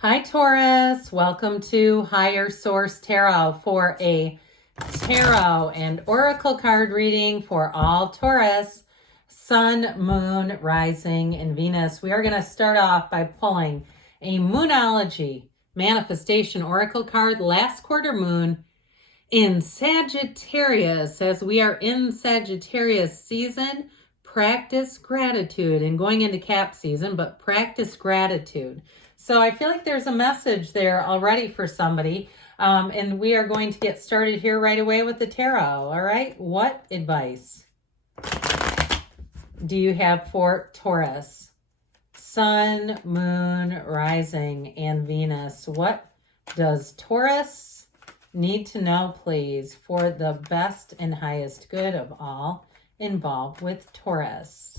Hi, Taurus. Welcome to Higher Source Tarot for a tarot and oracle card reading for all Taurus, Sun, Moon, Rising, and Venus. We are going to start off by pulling a Moonology manifestation oracle card, last quarter moon in Sagittarius. As we are in Sagittarius season, practice gratitude, and going into Cap season, but practice gratitude. So I feel like there's a message there already for somebody. And we are going to get started here right away with the tarot. All right. What advice do you have for Taurus? Sun, Moon, Rising, and Venus. What does Taurus need to know, please, for the best and highest good of all involved with Taurus?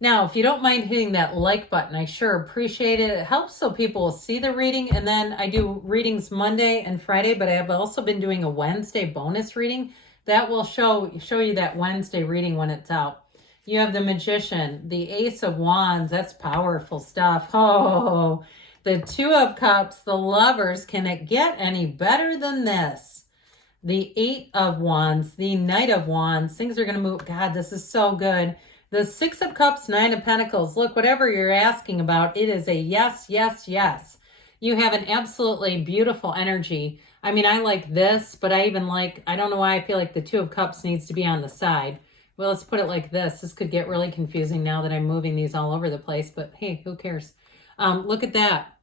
Now, if you don't mind hitting that like button, I sure appreciate it. It helps so people will see the reading. And then I do readings Monday and Friday, but I have also been doing a Wednesday bonus reading. That will show you that Wednesday reading when it's out. You have the Magician, the Ace of Wands. That's powerful stuff. Oh, the Two of Cups, the Lovers. Can it get any better than this? The Eight of Wands, the Knight of Wands. Things are going to move. God, this is so good. The Six of Cups, Nine of Pentacles. Look, whatever you're asking about, it is a yes, yes, yes. You have an absolutely beautiful energy. I mean, I like this, but I don't know why I feel like the Two of Cups needs to be on the side. Well, let's put it like this. This could get really confusing now that I'm moving these all over the place, but hey, who cares? Look at that.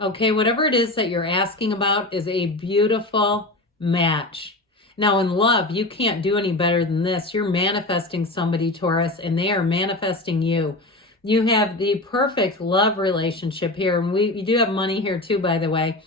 Okay, whatever it is that you're asking about is a beautiful match. Now, in love, you can't do any better than this. You're manifesting somebody, Taurus, and they are manifesting you. You have the perfect love relationship here. And we do have money here too, by the way.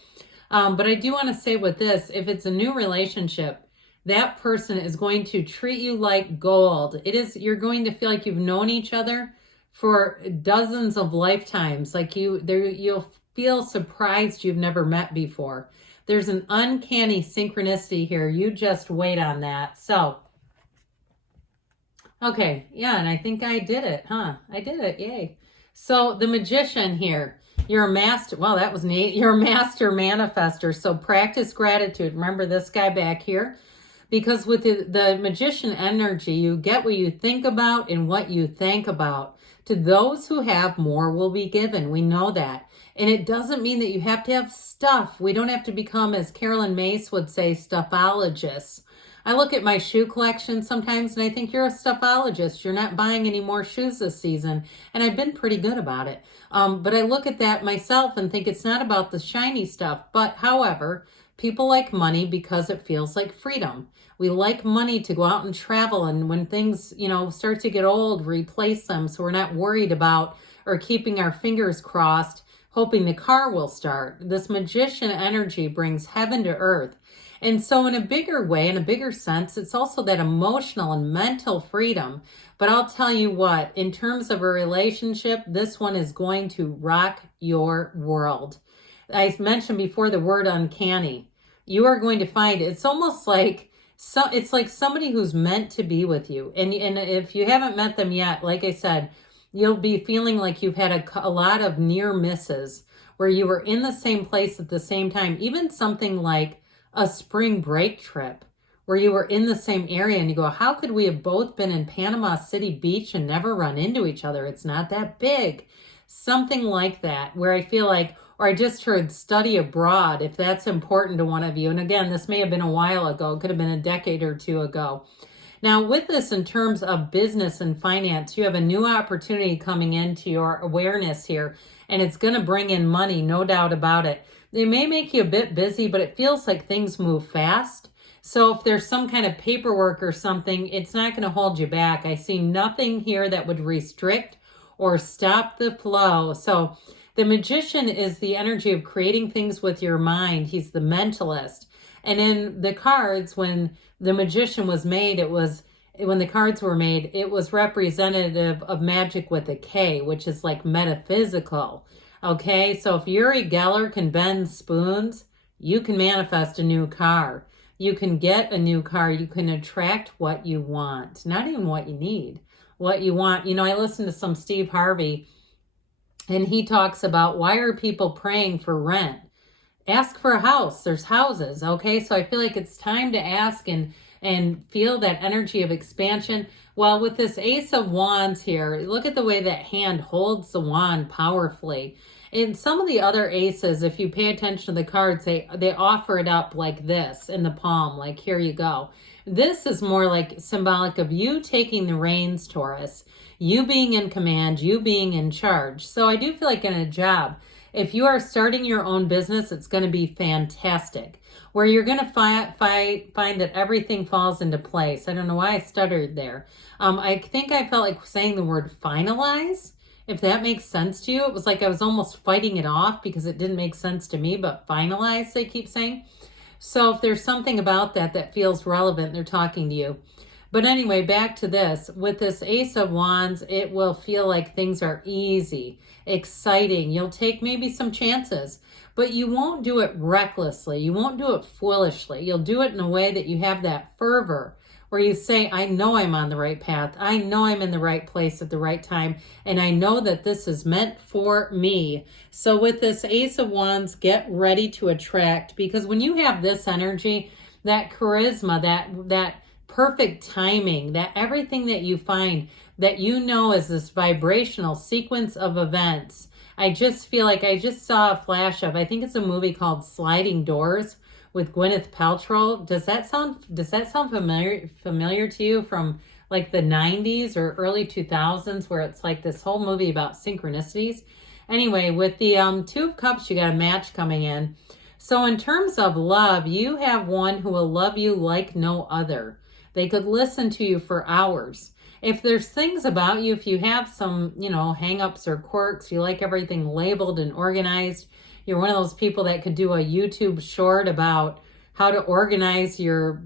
But I do want to say with this, if it's a new relationship, that person is going to treat you like gold. You're going to feel like you've known each other for dozens of lifetimes. Like you'll feel surprised you've never met before. There's an uncanny synchronicity here. You just wait on that. So, okay. Yeah, and I think I did it, huh? I did it. Yay. So the Magician here, you're a master. Well, that was neat. You're a master manifester. So practice gratitude. Remember this guy back here? Because with the Magician energy, you get what you think about and what you think about. To those who have, more will be given. We know that. And it doesn't mean that you have to have stuff. We don't have to become, as Carolyn Mace would say, stuffologists. I look at my shoe collection sometimes and I think you're a stuffologist. You're not buying any more shoes this season. And I've been pretty good about it. But I look at that myself and think it's not about the shiny stuff. But however, people like money because it feels like freedom. We like money to go out and travel, and when things, start to get old, replace them so we're not worried about or keeping our fingers crossed, hoping the car will start. This Magician energy brings heaven to earth. And so in a bigger way, in a bigger sense, it's also that emotional and mental freedom. But I'll tell you what, in terms of a relationship, this one is going to rock your world. I mentioned before the word uncanny. You are going to find it's almost like it's like somebody who's meant to be with you. And if you haven't met them yet, like I said, you'll be feeling like you've had a lot of near misses where you were in the same place at the same time. Even something like a spring break trip where you were in the same area and you go, how could we have both been in Panama City Beach and never run into each other? It's not that big. Something like that, where I feel like, or I just heard study abroad, if that's important to one of you. And again, this may have been a while ago. It could have been a decade or two ago. Now, with this, in terms of business and finance, you have a new opportunity coming into your awareness here, and it's going to bring in money, no doubt about it. They may make you a bit busy, but it feels like things move fast. So if there's some kind of paperwork or something, it's not going to hold you back. I see nothing here that would restrict or stop the flow. So the Magician is the energy of creating things with your mind. He's the mentalist. And in the cards, when the Magician was made, when the cards were made, it was representative of magic with a K, which is like metaphysical. Okay, so if Uri Geller can bend spoons, you can manifest a new car. You can get a new car. You can attract what you want, not even what you need, what you want. I listened to some Steve Harvey And he talks about, why are people praying for rent? Ask for a house. There's houses. Okay. So I feel like it's time to ask and feel that energy of expansion. Well, with this Ace of Wands here, look at the way that hand holds the wand powerfully. In some of the other aces, if you pay attention to the cards, they offer it up like this in the palm, like, here you go. This is more like symbolic of you taking the reins, Taurus, you being in command, you being in charge. So I do feel like in a job, if you are starting your own business, it's going to be fantastic, where you're going to find that everything falls into place. I don't know why I stuttered there. I think I felt like saying the word finalize, if that makes sense to you. It was like I was almost fighting it off because it didn't make sense to me, but finalize, they keep saying. So if there's something about that feels relevant, they're talking to you. But anyway, back to this. With this Ace of Wands, it will feel like things are easy, exciting. You'll take maybe some chances, but you won't do it recklessly. You won't do it foolishly. You'll do it in a way that you have that fervor, where you say, I know I'm on the right path. I know I'm in the right place at the right time. And I know that this is meant for me. So with this Ace of Wands, get ready to attract, because when you have this energy, that charisma, that perfect timing, that everything that you find that you know is this vibrational sequence of events. I just feel like I just saw a flash of, I think it's a movie called Sliding Doors with Gwyneth Paltrow. Does that sound familiar to you from like the 90s or early 2000s, where it's like this whole movie about synchronicities? Anyway, with the Two of Cups, you got a match coming in. So in terms of love, you have one who will love you like no other. They could listen to you for hours. If there's things about you, if you have some, hang-ups or quirks, you like everything labeled and organized, you're one of those people that could do a YouTube short about how to organize your,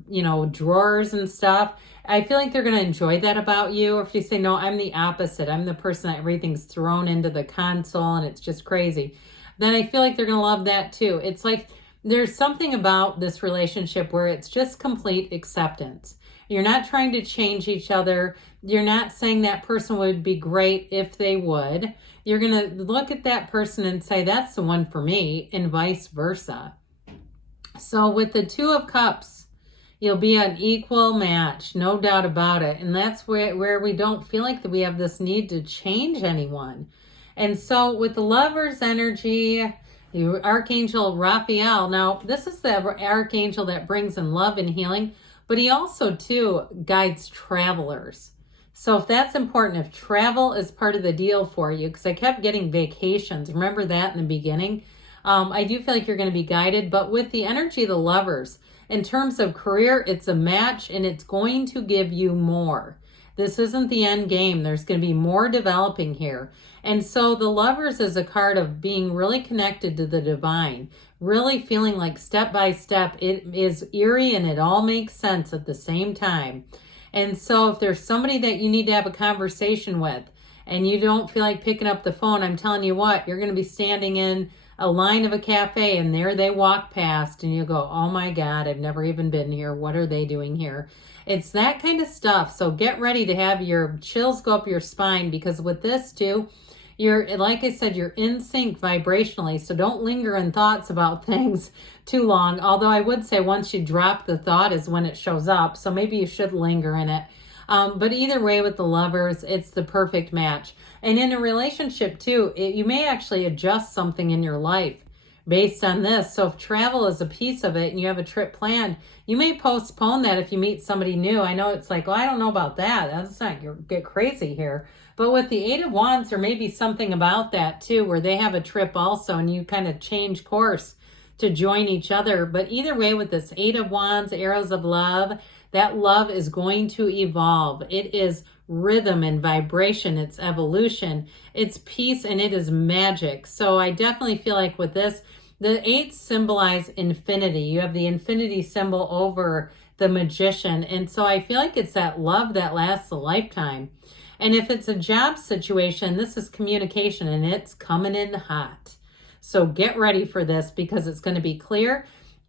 drawers and stuff. I feel like they're going to enjoy that about you. Or if you say, no, I'm the opposite. I'm the person that everything's thrown into the console and it's just crazy. Then I feel like they're going to love that too. It's like there's something about this relationship where it's just complete acceptance. You're not trying to change each other. You're not saying that person would be great if they would. You're going to look at that person and say, that's the one for me, and vice versa. So with the Two of Cups, you'll be an equal match, no doubt about it. And that's where we don't feel like that we have this need to change anyone. And so with the Lover's energy, the Archangel Raphael, now this is the Archangel that brings in love and healing, but he also, too, guides travelers. So if that's important, if travel is part of the deal for you, because I kept getting vacations. Remember that in the beginning? I do feel like you're going to be guided. But with the energy of the Lovers, in terms of career, it's a match and it's going to give you more. This isn't the end game. There's going to be more developing here. And so the Lovers is a card of being really connected to the divine, really feeling like step by step it is eerie and it all makes sense at the same time. And so if there's somebody that you need to have a conversation with and you don't feel like picking up the phone, I'm telling you what, you're going to be standing in a line of a cafe and there they walk past and you go, oh my God, I've never even been here. What are they doing here? It's that kind of stuff. So get ready to have your chills go up your spine, because with this too, you're, like I said, you're in sync vibrationally. So don't linger in thoughts about things too long. Although I would say once you drop the thought is when it shows up. So maybe you should linger in it. But either way, with the Lovers, it's the perfect match. And in a relationship too, you may actually adjust something in your life based on this. So if travel is a piece of it and you have a trip planned, you may postpone that if you meet somebody new. I know it's like, well, I don't know about that. That's not get crazy here. But with the Eight of Wands, there may be something about that too, where they have a trip also and you kind of change course to join each other. But either way, with this Eight of Wands, arrows of love, that love is going to evolve. It is rhythm and vibration. It's evolution. It's peace, and it is magic. So I definitely feel like with this, the eights symbolize infinity. You have the infinity symbol over the Magician. And so I feel like it's that love that lasts a lifetime. And if it's a job situation, this is communication and it's coming in hot. So get ready for this, because it's going to be clear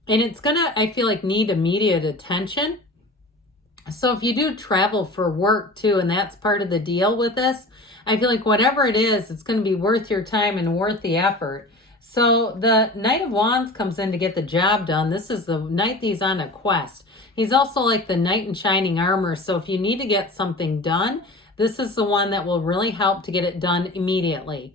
and it's going to, I feel like, need immediate attention. So if you do travel for work too, and that's part of the deal with this, I feel like whatever it is, it's going to be worth your time and worth the effort. So the Knight of Wands comes in to get the job done. This is the knight he's on a quest. He's also like the knight in shining armor. So if you need to get something done, this is the one that will really help to get it done immediately.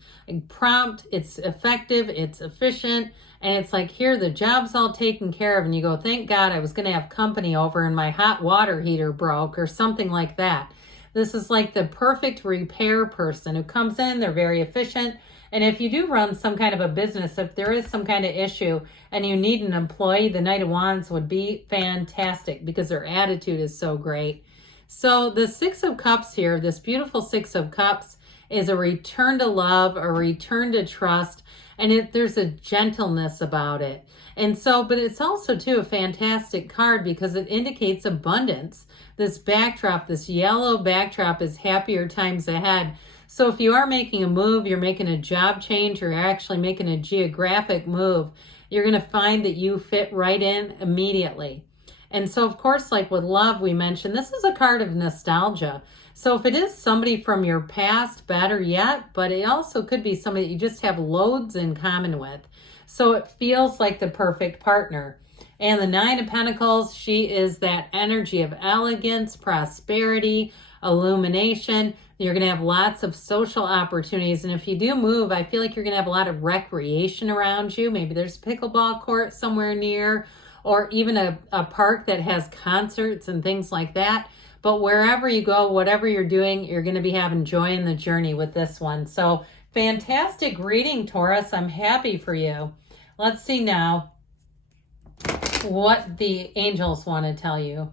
Prompt, it's effective, it's efficient, and it's like, here, the job's all taken care of. And you go, thank God, I was going to have company over and my hot water heater broke or something like that. This is like the perfect repair person who comes in, they're very efficient. And if you do run some kind of a business, if there is some kind of issue and you need an employee, the Knight of Wands would be fantastic because their attitude is so great. So the Six of Cups here, this beautiful Six of Cups, is a return to love, a return to trust, and there's a gentleness about it. And so, but it's also too a fantastic card because it indicates abundance. This backdrop, this yellow backdrop, is happier times ahead. So if you are making a move, you're making a job change, you're actually making a geographic move, you're going to find that you fit right in immediately. And so, of course, like with love, we mentioned, this is a card of nostalgia. So if it is somebody from your past, better yet, but it also could be somebody that you just have loads in common with. So it feels like the perfect partner. And the Nine of Pentacles, she is that energy of elegance, prosperity, illumination. You're going to have lots of social opportunities. And if you do move, I feel like you're going to have a lot of recreation around you. Maybe there's a pickleball court somewhere near, or even a park that has concerts and things like that. But wherever you go, whatever you're doing, you're going to be having joy in the journey with this one. So fantastic reading, Taurus. I'm happy for you. Let's see now what the angels want to tell you.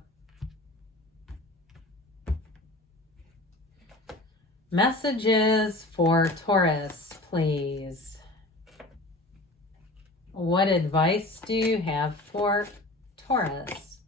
Messages for Taurus, please. What advice do you have for Taurus?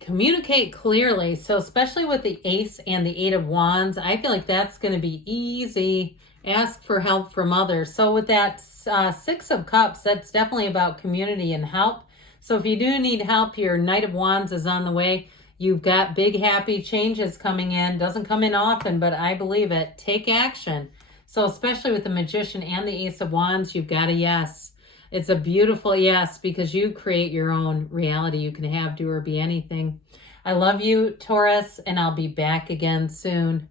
Communicate clearly. So especially with the Ace and the Eight of Wands, I feel like that's going to be easy. Ask for help from others. So with that Six of Cups, that's definitely about community and help. So if you do need help, your Knight of Wands is on the way. You've got big happy changes coming in. Doesn't come in often, but I believe it. Take action. So especially with the Magician and the Ace of Wands, you've got a yes. It's a beautiful yes because you create your own reality. You can have, do, or be anything. I love you, Taurus, and I'll be back again soon.